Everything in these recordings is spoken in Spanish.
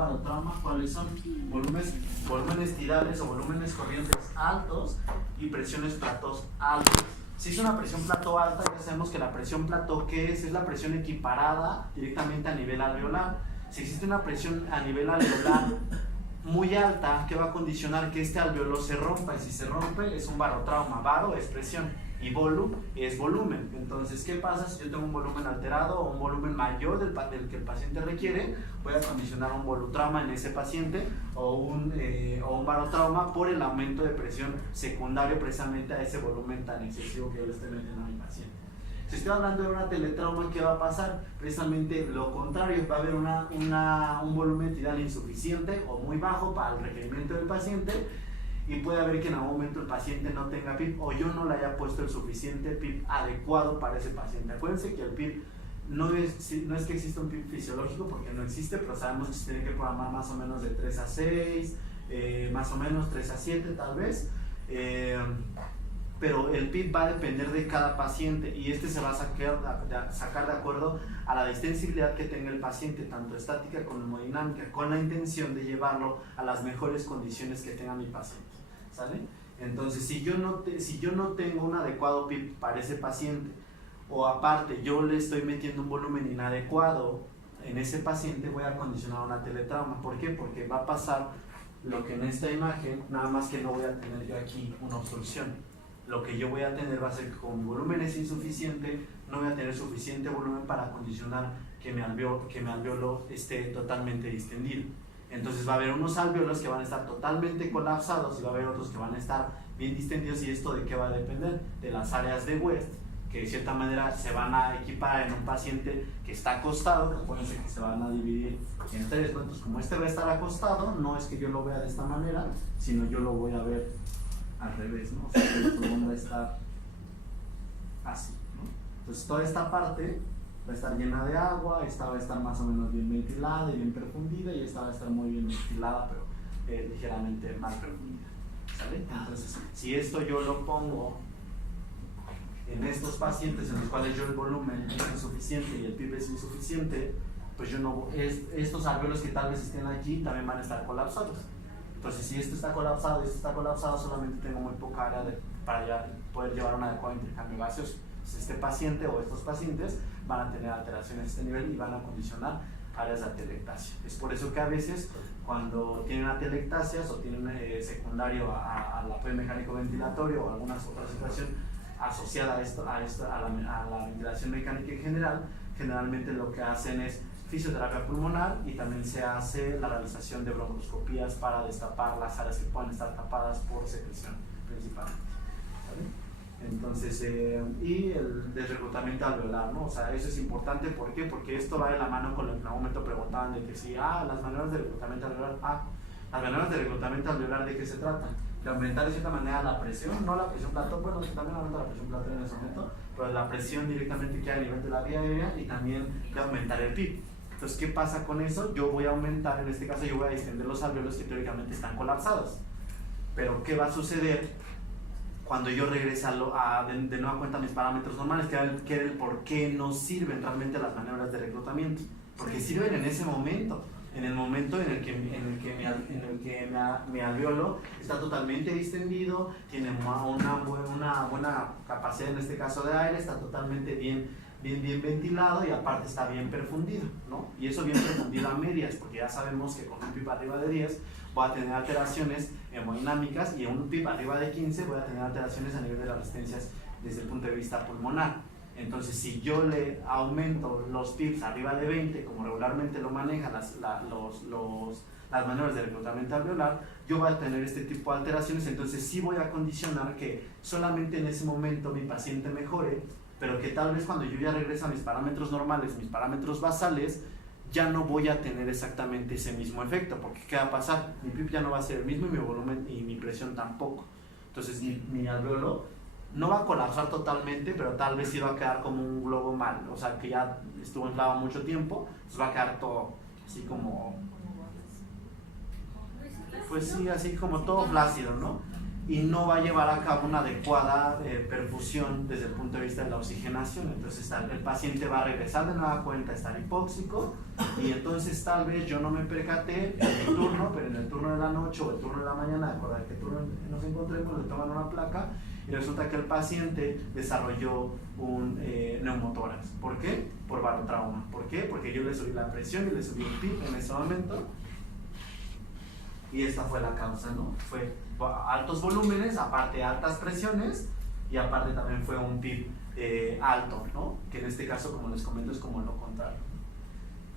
barotrauma, ¿cuáles son? Volúmenes tidales o volúmenes corrientes altos y presiones platós altas. Si es una presión plató alta, ya sabemos que la presión plató, ¿qué es? Es la presión equiparada directamente a nivel alveolar. Si existe una presión a nivel alveolar muy alta, ¿qué va a condicionar que este alveolo se rompa? Y si se rompe, es un barotrauma. Baro es presión y volu es volumen. Entonces, ¿qué pasa si yo tengo un volumen alterado o un volumen mayor del que el paciente requiere? Voy a condicionar un volutrauma en ese paciente o un barotrauma por el aumento de presión secundario precisamente a ese volumen tan excesivo que yo le estoy metiendo a mi paciente. Si estoy hablando de una teletrauma, ¿qué va a pasar? Precisamente lo contrario, va a haber un volumen tidal insuficiente o muy bajo para el requerimiento del paciente y puede haber que en algún momento el paciente no tenga PIP o yo no le haya puesto el suficiente PIP adecuado para ese paciente. Acuérdense que el PIP no es que exista un PIP fisiológico porque no existe, pero sabemos que se tiene que programar más o menos de 3 a 6, más o menos 3 a 7 tal vez. Pero el PIP va a depender de cada paciente y este se va a sacar de acuerdo a la distensibilidad que tenga el paciente, tanto estática como hemodinámica, con la intención de llevarlo a las mejores condiciones que tenga mi paciente, ¿sale? Entonces, si yo no tengo un adecuado PIP para ese paciente, o aparte yo le estoy metiendo un volumen inadecuado en ese paciente, voy a condicionar una teletrauma. ¿Por qué? Porque va a pasar lo que en esta imagen, nada más que no voy a tener yo aquí una obstrucción. Lo que yo voy a tener va a ser que con mi volumen es insuficiente, no voy a tener suficiente volumen para condicionar que mi alveolo esté totalmente distendido. Entonces va a haber unos alveolos que van a estar totalmente colapsados y va a haber otros que van a estar bien distendidos. ¿Y esto de qué va a depender? De las áreas de West, que de cierta manera se van a equipar en un paciente que está acostado, que acuérdense que se van a dividir en tres. Entonces, como este va a estar acostado, no es que yo lo vea de esta manera, sino yo lo voy a ver al revés, ¿no? O sea, el pulmón va a estar así, ¿no? Entonces toda esta parte va a estar llena de agua, esta va a estar más o menos bien ventilada y bien perfundida, y esta va a estar muy bien ventilada, pero ligeramente más perfundida, ¿sale? Entonces, si esto yo lo pongo en estos pacientes en los cuales yo el volumen es insuficiente y el PIB es insuficiente, pues estos alveolos que tal vez estén allí también van a estar colapsados. Entonces, si esto está colapsado y esto está colapsado, solamente tengo muy poca área para poder llevar un adecuado intercambio gaseoso. Entonces, este paciente o estos pacientes van a tener alteraciones a este nivel y van a condicionar áreas de atelectasia. Es por eso que a veces, cuando tienen atelectasias o tienen secundario al apoyo mecánico ventilatorio o alguna otra situación asociada a la ventilación mecánica en general, generalmente lo que hacen es fisioterapia pulmonar y también se hace la realización de broncoscopías para destapar las áreas que pueden estar tapadas por secreción principalmente, ¿vale? Entonces, y el desreclutamiento alveolar, ¿no? O sea, eso es importante. ¿Por qué? Porque esto va de la mano con lo que en algún momento preguntaban de que si, las maneras de reclutamiento alveolar, las maneras de reclutamiento alveolar, ¿de qué se tratan? De aumentar de cierta manera la presión, no la presión plató, bueno, también aumenta la presión plató en ese momento, pero la presión directamente que hay a nivel de la vía aérea y también de aumentar el PIB. Entonces, ¿qué pasa con eso? Yo voy a aumentar, en este caso yo voy a distender los alveolos que teóricamente están colapsados. Pero, ¿qué va a suceder cuando yo regrese de nueva cuenta a mis parámetros normales? Que era el por qué no sirven realmente las maniobras de reclutamiento. Porque sirven en ese momento, en el momento en el que mi alveolo está totalmente distendido, tiene una buena capacidad, en este caso de aire, está totalmente bien ventilado y aparte está bien perfundido, ¿no? Y eso bien perfundido a medias, porque ya sabemos que con un PIB arriba de 10 voy a tener alteraciones hemodinámicas y en un PIB arriba de 15 voy a tener alteraciones a nivel de las resistencias desde el punto de vista pulmonar. Entonces, si yo le aumento los PIBs arriba de 20, como regularmente lo manejan las maniobras de reclutamiento alveolar, yo voy a tener este tipo de alteraciones. Entonces sí voy a condicionar que solamente en ese momento mi paciente mejore, pero que tal vez cuando yo ya regrese a mis parámetros normales, mis parámetros basales, ya no voy a tener exactamente ese mismo efecto, porque ¿qué va a pasar? Mi PIB ya no va a ser el mismo y mi volumen y mi presión tampoco. Entonces mi alveolo no va a colapsar totalmente, pero tal vez sí va a quedar como un globo mal, o sea que ya estuvo inflado mucho tiempo, pues va a quedar todo así como, pues sí, así como todo flácido, ¿no? y no va a llevar a cabo una adecuada perfusión desde el punto de vista de la oxigenación. Entonces el paciente va a regresar de nueva cuenta a estar hipóxico, y entonces tal vez yo no me percaté en mi turno, pero en el turno de la noche o el turno de la mañana, de acuerdo a qué turno nos encontremos, le toman una placa y resulta que el paciente desarrolló un neumotórax. ¿Por qué? Por barotrauma. ¿Por qué? Porque yo le subí la presión y le subí el PIB en ese momento, y esta fue la causa, ¿no? Fue altos volúmenes, aparte altas presiones, y aparte también fue un PIB alto, ¿no? Que en este caso, como les comento, es como lo contrario.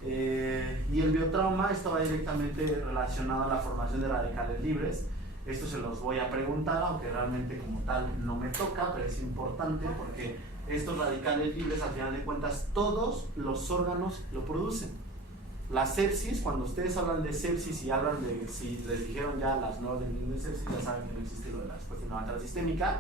Y el biotrauma estaba directamente relacionado a la formación de radicales libres. Esto se los voy a preguntar, aunque realmente como tal no me toca, pero es importante porque estos radicales libres, al final de cuentas, todos los órganos lo producen. La sepsis, cuando ustedes hablan de sepsis y hablan de, si les dijeron ya las nuevas definiciones de sepsis, ya saben que no existe lo de la respuesta inflamatoria sistémica,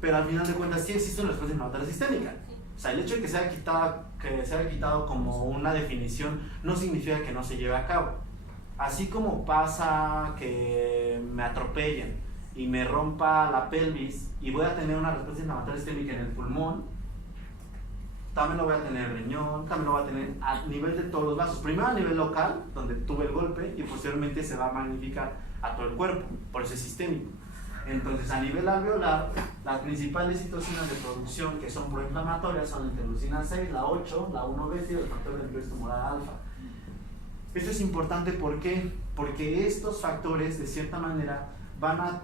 pero al final de cuentas sí existe una respuesta inflamatoria sistémica. O sea, el hecho de que se haya quitado como una definición no significa que no se lleve a cabo. Así como pasa que me atropellen y me rompa la pelvis y voy a tener una respuesta inflamatoria sistémica en el pulmón, también lo voy a tener en el riñón, también lo voy a tener a nivel de todos los vasos. Primero a nivel local, donde tuve el golpe, y posteriormente se va a magnificar a todo el cuerpo, por eso es sistémico. Entonces, a nivel alveolar, las principales citocinas de producción que son proinflamatorias son la interleucina 6, la 8, la 1 beta y el factor de necrosis tumoral alfa. Esto es importante, ¿por qué? Porque estos factores, de cierta manera, van a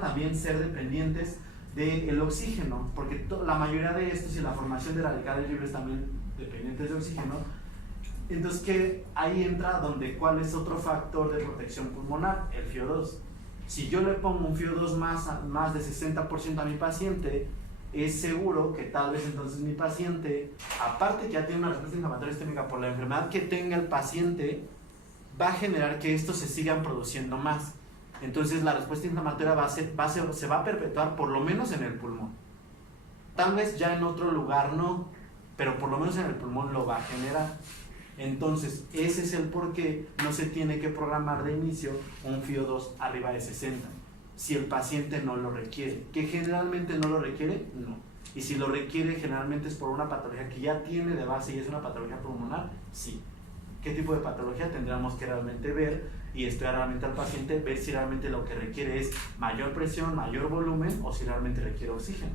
también ser dependientes del oxígeno, porque la mayoría de estos y la formación de radicales libres también dependientes de oxígeno. Entonces, que ahí entra cuál es otro factor de protección pulmonar, el FiO2. Si yo le pongo un FiO2 más de 60% a mi paciente, es seguro que tal vez entonces mi paciente, aparte que ya tiene una respuesta inflamatoria sistémica por la enfermedad que tenga el paciente, va a generar que estos se sigan produciendo más. Entonces la respuesta inflamatoria se va a perpetuar por lo menos en el pulmón. Tal vez ya en otro lugar no, pero por lo menos en el pulmón lo va a generar. Entonces ese es el por qué no se tiene que programar de inicio un FiO2 arriba de 60, si el paciente no lo requiere. ¿Que generalmente no lo requiere? No. Y si lo requiere, generalmente es por una patología que ya tiene de base y es una patología pulmonar, sí. ¿Qué tipo de patología tendríamos que realmente ver y estudiar realmente al paciente, ver si realmente lo que requiere es mayor presión, mayor volumen, o si realmente requiere oxígeno?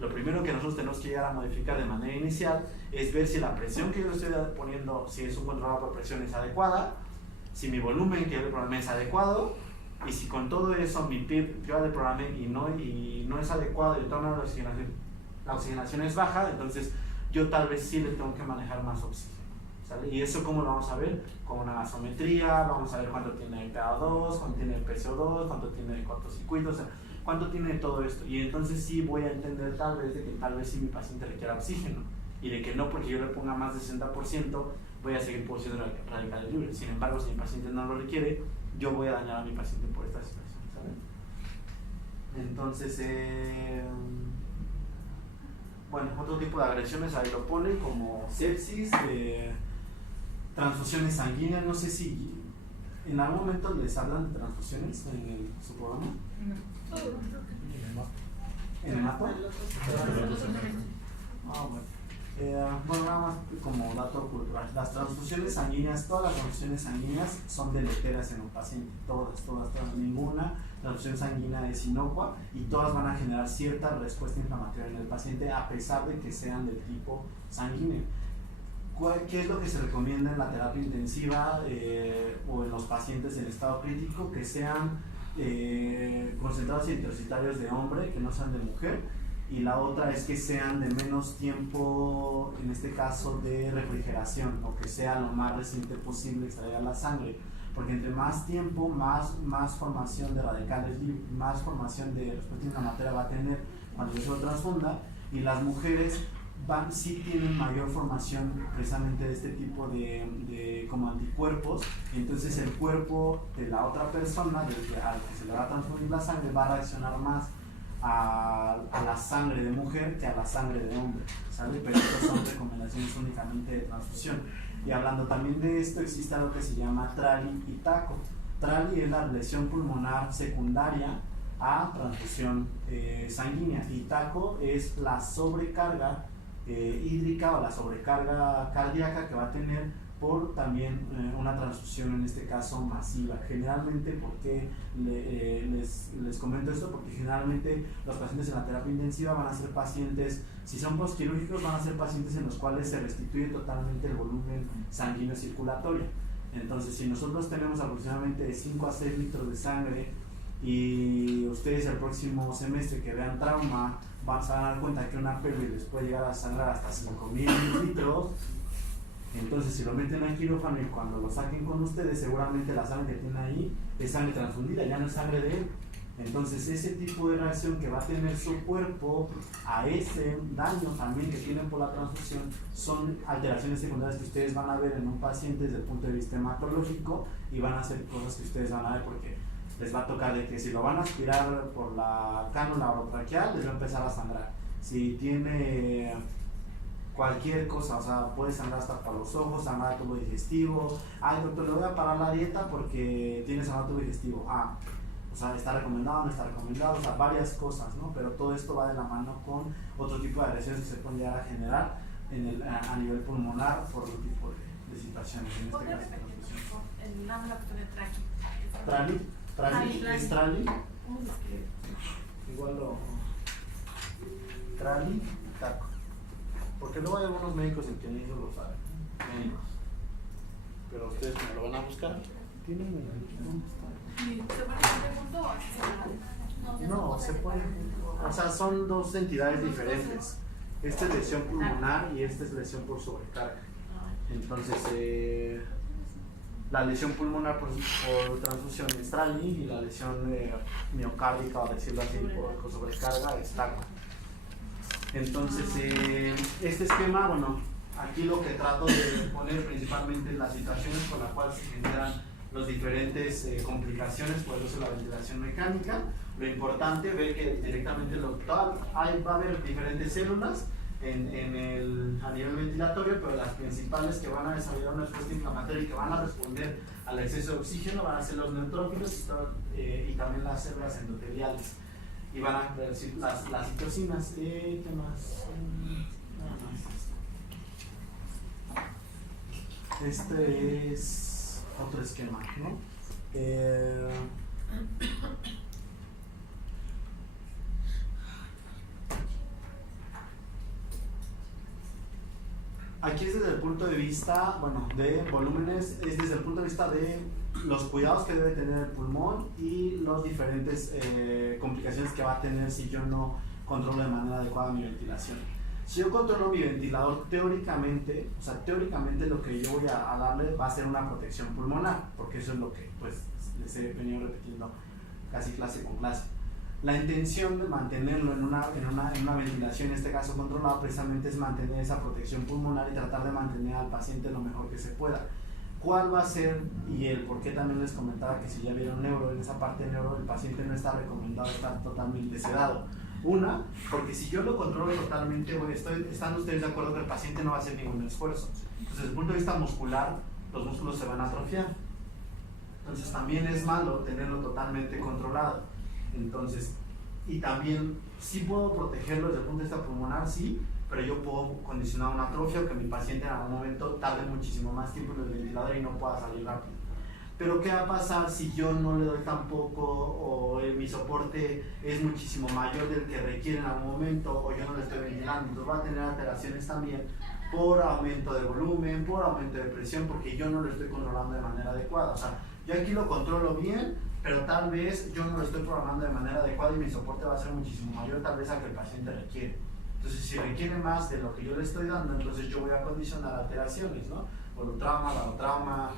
Lo primero que nosotros tenemos que llegar a modificar de manera inicial es ver si la presión que yo estoy poniendo, si es un controlado por presión, es adecuada, si mi volumen que yo le programé es adecuado, y si con todo eso mi PIB que yo le programé y no es adecuado y de todas maneras la oxigenación es baja, entonces yo tal vez sí le tengo que manejar más oxígeno. ¿Sale? ¿Y eso cómo lo vamos a ver? Con una gasometría, vamos a ver cuánto tiene el PaO2, cuánto tiene el PCO2, cuánto tiene el cortocircuito, o sea, cuánto tiene todo esto. Y entonces sí voy a entender tal vez de que tal vez sí mi paciente requiera oxígeno, y de que no porque yo le ponga más de 60% voy a seguir produciendo radicales libres. Sin embargo, si mi paciente no lo requiere, yo voy a dañar a mi paciente por esta situación, ¿saben? Entonces, bueno, otro tipo de agresiones ahí lo ponen, como sepsis, transfusiones sanguíneas. No sé si en algún momento les hablan de transfusiones en su programa. ¿En el mapa? Bueno, nada más como dato cultural. Las transfusiones sanguíneas, todas las transfusiones sanguíneas son deleterias en un paciente. Todas. Ninguna transfusión sanguínea es inocua y todas van a generar cierta respuesta inflamatoria en el paciente a pesar de que sean del tipo sanguíneo. ¿Qué es lo que se recomienda en la terapia intensiva o en los pacientes en estado crítico? Que sean concentrados eritrocitarios de hombre, que no sean de mujer, y la otra es que sean de menos tiempo, en este caso de refrigeración, o que sea lo más reciente posible extraer la sangre, porque entre más tiempo, más formación de radicales, más formación de respuesta inflamatoria va a tener cuando se lo transfunda, y las mujeres sí tienen mayor formación precisamente de este tipo de como anticuerpos, y entonces el cuerpo de la otra persona, al que se le va a transfundir la sangre, va a reaccionar más a la sangre de mujer que a la sangre de hombre, ¿sale? Pero estas son recomendaciones únicamente de transfusión. Y hablando también de esto, existe algo que se llama TRALI y TACO. TRALI es la lesión pulmonar secundaria a transfusión sanguínea, y TACO es la sobrecarga hídrica o la sobrecarga cardíaca que va a tener por también una transfusión, en este caso masiva. Generalmente, ¿por qué les comento esto? Porque generalmente los pacientes en la terapia intensiva van a ser pacientes, si son postquirúrgicos, van a ser pacientes en los cuales se restituye totalmente el volumen sanguíneo circulatorio. Entonces, si nosotros tenemos aproximadamente de 5 a 6 litros de sangre, y ustedes el próximo semestre que vean trauma van a dar cuenta que una pelvis les puede llegar a sangrar hasta 5,000 litros, entonces si lo meten al quirófano y cuando lo saquen con ustedes, seguramente la sangre que tiene ahí es sangre transfundida, ya no es sangre de él. Entonces ese tipo de reacción que va a tener su cuerpo a ese daño también que tienen por la transfusión son alteraciones secundarias que ustedes van a ver en un paciente desde el punto de vista hematológico, y van a ser cosas que ustedes van a ver porque les va a tocar de que si lo van a aspirar por la cánula orotraqueal, les va a empezar a sangrar. Si tiene cualquier cosa, o sea, puede sangrar hasta por los ojos, sangrar tubo digestivo. Ay, doctor, le voy a parar la dieta porque tiene sangrar tubo digestivo. O sea, está recomendado, no está recomendado, o sea, varias cosas, ¿no? Pero todo esto va de la mano con otro tipo de agresiones que se pueden llegar a generar a nivel pulmonar por otro tipo de situaciones. En este caso, el nombre de TRALI. ¿Es TRALI? Igual TRALI, TACO. Porque luego hay algunos médicos en que ni ellos lo saben. Médicos. Pero ustedes me lo van a buscar. ¿Tienen dónde está? ¿Se pone junto o No, se pone. O sea, son dos entidades diferentes. Esta es lesión pulmonar y esta es lesión por sobrecarga. Entonces, la lesión pulmonar por transfusión es TRALI, y la lesión miocárdica, o decirlo así, por sobrecarga es TACO. Entonces, este esquema, bueno, aquí lo que trato de poner principalmente es las situaciones con las cuales se generan las diferentes complicaciones por el uso de la ventilación mecánica. Lo importante, ver que directamente ahí va a haber diferentes células a nivel ventilatorio, pero las principales que van a desarrollar una respuesta inflamatoria y que van a responder al exceso de oxígeno van a ser los neutrófilos y también las células endoteliales, y van a producir las citocinas. ¿Qué más? Nada más. Este es otro esquema, ¿no? Aquí es desde el punto de vista, bueno, de volúmenes, es desde el punto de vista de los cuidados que debe tener el pulmón y las diferentes complicaciones que va a tener si yo no controlo de manera adecuada mi ventilación. Si yo controlo mi ventilador, teóricamente lo que yo voy a darle va a ser una protección pulmonar, porque eso es lo que pues les he venido repitiendo casi clase con clase. La intención de mantenerlo en una ventilación, en este caso controlada, precisamente es mantener esa protección pulmonar y tratar de mantener al paciente lo mejor que se pueda. ¿Cuál va a ser? Y el por qué también les comentaba que si ya vieron neuro, en esa parte de neuro el paciente no está recomendado estar totalmente sedado. Una, porque si yo lo controlo totalmente, están ustedes de acuerdo que el paciente no va a hacer ningún esfuerzo. Entonces, desde el punto de vista muscular, los músculos se van a atrofiar. Entonces, también es malo tenerlo totalmente controlado. Entonces, y también sí puedo protegerlo desde el punto de vista pulmonar, sí, pero yo puedo condicionar una atrofia o que mi paciente en algún momento tarde muchísimo más tiempo en el ventilador y no pueda salir rápido. Pero ¿qué va a pasar si yo no le doy tampoco, o mi soporte es muchísimo mayor del que requiere en algún momento, o yo no le estoy ventilando? Entonces va a tener alteraciones también por aumento de volumen, por aumento de presión, porque yo no lo estoy controlando de manera adecuada. O sea, yo aquí lo controlo bien, pero tal vez yo no lo estoy programando de manera adecuada y mi soporte va a ser muchísimo mayor tal vez a que el paciente requiere. Entonces, si requiere más de lo que yo le estoy dando, entonces yo voy a condicionar alteraciones, ¿no? Holotrauma, barotrauma,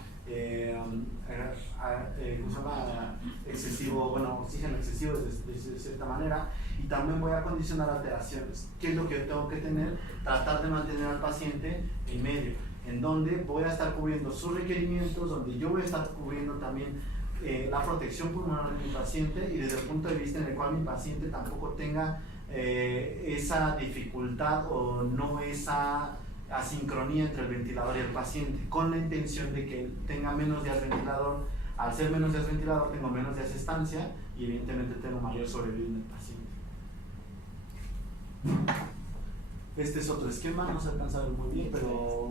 excesivo, oxígeno excesivo de cierta manera, y también voy a condicionar alteraciones. ¿Qué es lo que yo tengo que tener? Tratar de mantener al paciente en medio, en donde voy a estar cubriendo sus requerimientos, donde yo voy a estar cubriendo también la protección pulmonar de mi paciente, y desde el punto de vista en el cual mi paciente tampoco tenga esa dificultad o no esa asincronía entre el ventilador y el paciente, con la intención de que tenga menos días de ventilador Al ser menos días ventilado, tengo menos días de estancia y evidentemente tengo mayor sobrevida en el paciente. Este es otro esquema, no se alcanza a ver muy bien, pero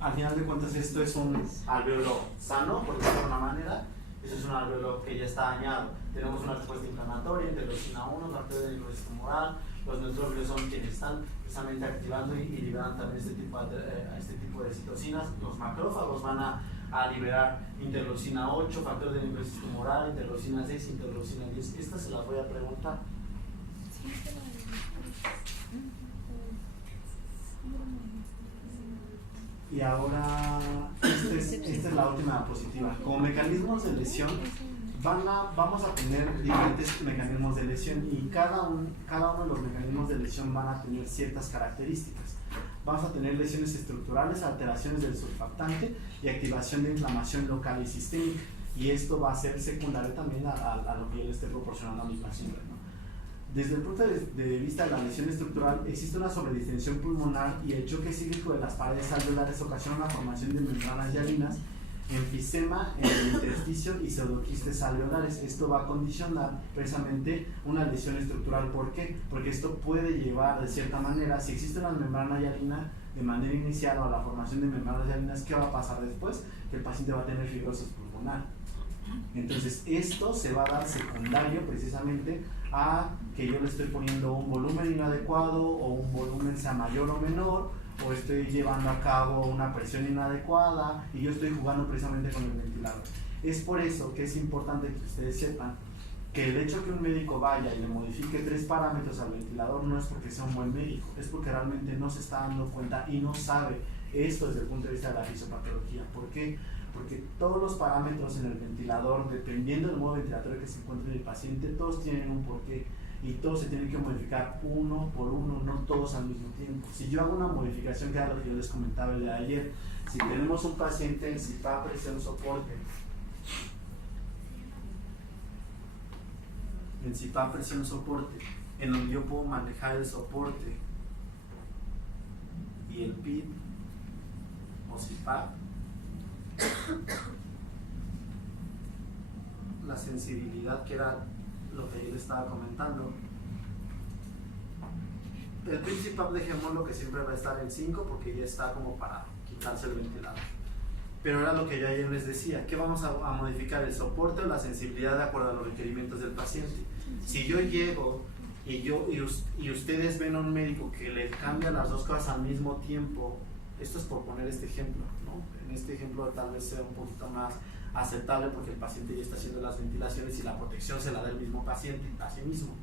al final de cuentas esto es un alveolo sano, por decirlo de una manera. Eso es un alveolo que ya está dañado. Tenemos una respuesta inflamatoria, interleucina 1, factor de necrosis tumoral. Los neutrófilos son quienes están precisamente activando y liberan también este tipo de citocinas. Los macrófagos van a liberar interleucina 8, factor de necrosis tumoral, interleucina 6, interleucina 10. Estas se las voy a preguntar. Y ahora, esta es la última diapositiva. Como mecanismos de lesión, vamos a tener diferentes mecanismos de lesión y cada uno de los mecanismos de lesión van a tener ciertas características. Vamos a tener lesiones estructurales, alteraciones del surfactante y activación de inflamación local y sistémica. Y esto va a ser secundario también a lo que yo le esté proporcionando a mi paciente, ¿no? Desde el punto de vista de la lesión estructural, existe una sobredistensión pulmonar y el choque cíclico de las paredes alveolares ocasiona la formación de membranas hialinas, enfisema en el intersticio y pseudoquistes alveolares. Esto va a condicionar precisamente una lesión estructural. ¿Por qué? Porque esto puede llevar de cierta manera, si existe una membrana hialina de manera inicial o la formación de membranas hialinas, ¿qué va a pasar después? Que el paciente va a tener fibrosis pulmonar. Entonces esto se va a dar secundario precisamente a que yo le estoy poniendo un volumen inadecuado o un volumen sea mayor o menor, o estoy llevando a cabo una presión inadecuada y yo estoy jugando precisamente con el ventilador. Es por eso que es importante que ustedes sepan que el hecho que un médico vaya y le modifique 3 parámetros al ventilador no es porque sea un buen médico, es porque realmente no se está dando cuenta y no sabe esto desde el punto de vista de la fisiopatología. ¿Por qué? Porque todos los parámetros en el ventilador, dependiendo del modo ventilatorio que se encuentre en el paciente, todos tienen un porqué y todos se tienen que modificar uno por uno, no todos al mismo tiempo. Si yo hago una modificación, que era lo que yo les comentaba el de ayer, si tenemos un paciente en CPAP, presión soporte, en donde yo puedo manejar el soporte y el PID o CPAP, la sensibilidad, que era lo que yo le estaba comentando. El principal, dejémoslo que siempre va a estar en 5 porque ya está como para quitarse el ventilador. Pero era lo que yo ayer les decía, que vamos a modificar el soporte o la sensibilidad de acuerdo a los requerimientos del paciente. Si yo llego y ustedes ven a un médico que le cambia las dos cosas al mismo tiempo, esto es por poner este ejemplo, ¿no? En este ejemplo tal vez sea un poquito más aceptable porque el paciente ya está haciendo las ventilaciones y la protección se la da el mismo paciente a sí mismo,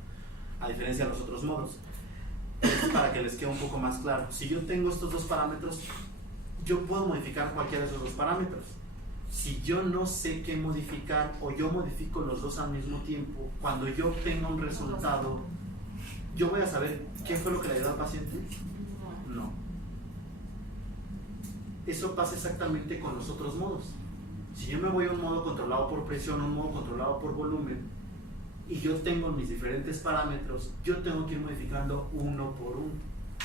a diferencia de los otros modos. Es para que les quede un poco más claro. Si yo tengo estos dos parámetros, yo puedo modificar cualquiera de esos dos parámetros. Si yo no sé qué modificar o yo modifico los dos al mismo tiempo, cuando yo tenga un resultado, ¿yo voy a saber qué fue lo que le ayudó al paciente? No. Eso pasa exactamente con los otros modos. Si yo me voy a un modo controlado por presión, un modo controlado por volumen, y yo tengo mis diferentes parámetros, yo tengo que ir modificando uno por uno.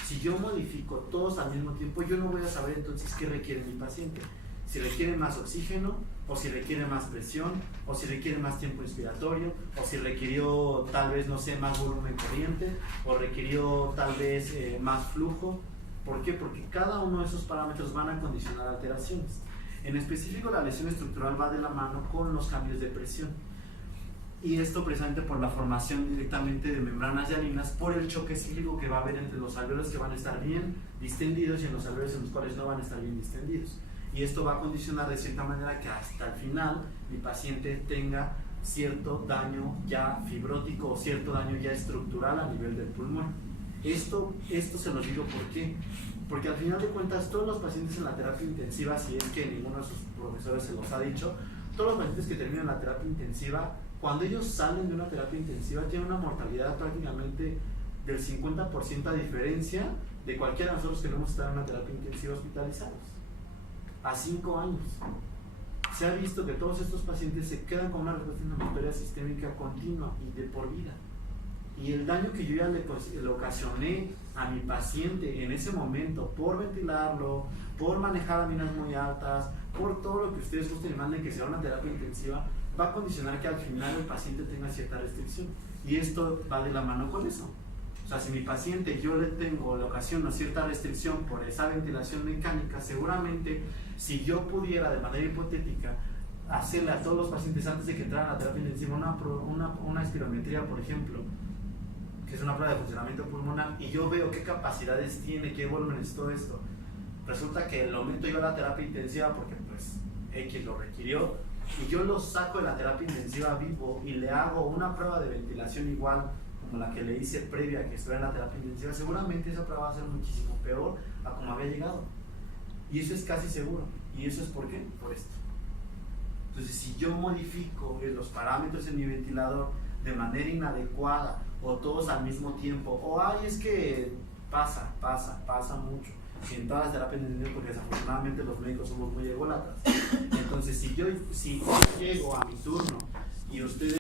Si yo modifico todos al mismo tiempo, yo no voy a saber entonces qué requiere mi paciente. Si requiere más oxígeno, o si requiere más presión, o si requiere más tiempo inspiratorio, o si requirió tal vez, no sé, más volumen corriente, o requirió tal vez más flujo. ¿Por qué? Porque cada uno de esos parámetros van a condicionar alteraciones. En específico, la lesión estructural va de la mano con los cambios de presión. Y esto precisamente por la formación directamente de membranas hialinas, por el choque cíclico que va a haber entre los alvéolos que van a estar bien distendidos y en los alvéolos en los cuales no van a estar bien distendidos. Y esto va a condicionar de cierta manera que hasta el final mi paciente tenga cierto daño ya fibrótico o cierto daño ya estructural a nivel del pulmón. Esto se los digo ¿por qué? Porque al final de cuentas todos los pacientes en la terapia intensiva, si es que ninguno de sus profesores se los ha dicho, todos los pacientes que terminan la terapia intensiva, cuando ellos salen de una terapia intensiva tienen una mortalidad prácticamente del 50% a diferencia de cualquiera de nosotros que no hemos estado en una terapia intensiva hospitalizados. A 5 años. Se ha visto que todos estos pacientes se quedan con una respuesta inflamatoria sistémica continua y de por vida. y el daño que yo ya le ocasioné a mi paciente en ese momento por ventilarlo, por manejar aminas muy altas, por todo lo que ustedes gusten y manden que sea una terapia intensiva, va a condicionar que al final el paciente tenga cierta restricción. Y esto va de la mano con eso. O sea, si mi paciente yo le ocasiono cierta restricción por esa ventilación mecánica, seguramente si yo pudiera de manera hipotética hacerle a todos los pacientes antes de que entraran a la terapia intensiva una espirometría, por ejemplo, que es una prueba de funcionamiento pulmonar, y yo veo qué capacidades tiene, qué volúmenes, todo esto, resulta que lo meto yo a la terapia intensiva porque pues X lo requirió, y yo lo saco de la terapia intensiva vivo y le hago una prueba de ventilación igual como la que le hice previa a que estuviera en la terapia intensiva, seguramente esa prueba va a ser muchísimo peor a como había llegado. Y eso es casi seguro. ¿Y eso es por qué? Por esto. Entonces, si yo modifico los parámetros en mi ventilador de manera inadecuada, o todos al mismo tiempo, o es que pasa mucho. Y en todas las terapias intensivas, porque desafortunadamente los médicos somos muy ególatras. Entonces, si yo llego a mi turno y ustedes